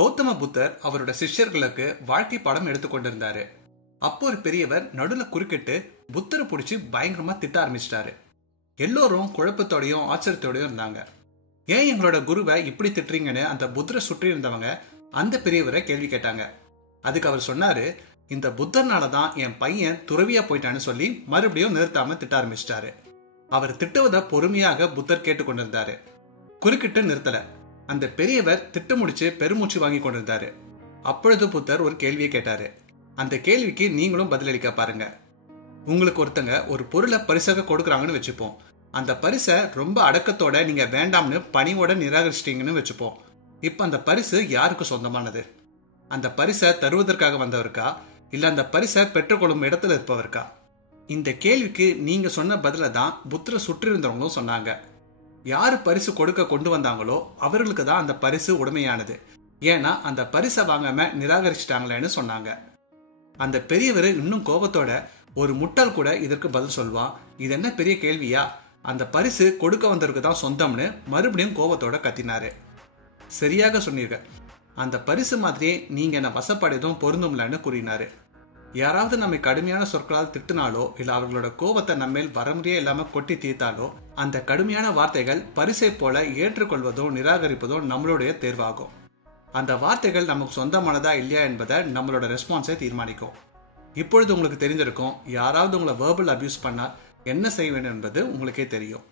கௌதம புத்தர் அவரோட சிஷ்யர்களுக்கு வாழ்க்கை பாடம் எடுத்துக்கொண்டிருந்தாரு. அப்போ ஒரு பெரியவர் நடுல குறுக்கிட்டு புத்தரை பிடிச்சி பயங்கரமா திட்ட ஆரம்பிச்சிட்டாரு. எல்லோரும் குழப்பத்தோடையும் ஆச்சரியத்தோடையும் இருந்தாங்க. ஏன் எங்களோட குருவை இப்படி திட்டுறீங்கன்னு அந்த புத்தரை சுற்றி இருந்தவங்க அந்த பெரியவரை கேள்வி கேட்டாங்க. அதுக்கு அவர் சொன்னாரு, இந்த புத்தர்னாலதான் என் பையன் துறவியா போயிட்டான்னு சொல்லி மறுபடியும் நிறுத்தாம திட்ட ஆரம்பிச்சிட்டாரு. அவர் திட்டுவதை பொறுமையாக புத்தர் கேட்டுக்கொண்டிருந்தாரு. குறுக்கிட்டு நிறுத்தல. அந்த பெரியவர் திட்ட முடிச்சு பெருமூச்சு வாங்கி கொண்டிருந்தாரு. அப்பொழுது புத்தர் ஒரு கேள்வியை கேட்டாரு. அந்த கேள்விக்கு நீங்களும் பதிலளிக்க பாருங்க. உங்களுக்கு ஒருத்தங்க ஒரு பொருளை பரிசாக கொடுக்குறாங்கன்னு வச்சுப்போம். அந்த பரிசை ரொம்ப அடக்கத்தோட நீங்க வேண்டாம்னு பணிவோட நிராகரிச்சிட்டீங்கன்னு வச்சுப்போம். இப்ப அந்த பரிசு யாருக்கு சொந்தமானது? அந்த பரிசை தருவதற்காக வந்தவருக்கா, இல்ல அந்த பரிசை பெற்றுக்கொள்ளும் இடத்துல இருப்பவருக்கா? இந்த கேள்விக்கு நீங்க சொன்ன பதில தான் புத்தரை சுற்றி இருந்தவங்களும் சொன்னாங்க. யாரு பரிசு கொடுக்க கொண்டு வந்தாங்களோ அவர்களுக்கு தான் அந்த பரிசு உடமையானது. ஏன்னா அந்த பரிசை வாங்காம நிராகரிச்சிட்டாங்களேன்னு சொன்னாங்க. அந்த பெரியவர் இன்னும் கோபத்தோட, ஒரு முட்டாள் கூட இதற்கு பதில் சொல்வான், இது என்ன பெரிய கேள்வியா, அந்த பரிசு கொடுக்க வந்தவருக்கு தான் சொந்தம்னு மறுபடியும் கோபத்தோட கத்தினாரு. சரியாக சொன்னீங்க, அந்த பரிசு மாதிரியே நீங்க என்ன வசப்படையதும் பொருந்தும்லன்னு கூறினாரு. யாராவது நம்மை கடுமையான சொற்களால் திட்டினாலோ இல்ல அவர்களோட கோபத்தை நம்மேல் வரமுறையே இல்லாம கொட்டி தீர்த்தாலோ அந்த கடுமையான வார்த்தைகள் பரிசை போல ஏற்றுக்கொள்வதோ நிராகரிப்பதோ நம்மளுடைய தேர்வாகும். அந்த வார்த்தைகள் நமக்கு சொந்தமானதா இல்லையா என்பதை நம்மளோட ரெஸ்பான்ஸை தீர்மானிக்கும். இப்பொழுது உங்களுக்கு தெரிஞ்சிருக்கும், யாராவது உங்களை வெர்பல் அபியூஸ் பண்ணா என்ன செய்ய வேண்டும் என்பது உங்களுக்கே தெரியும்.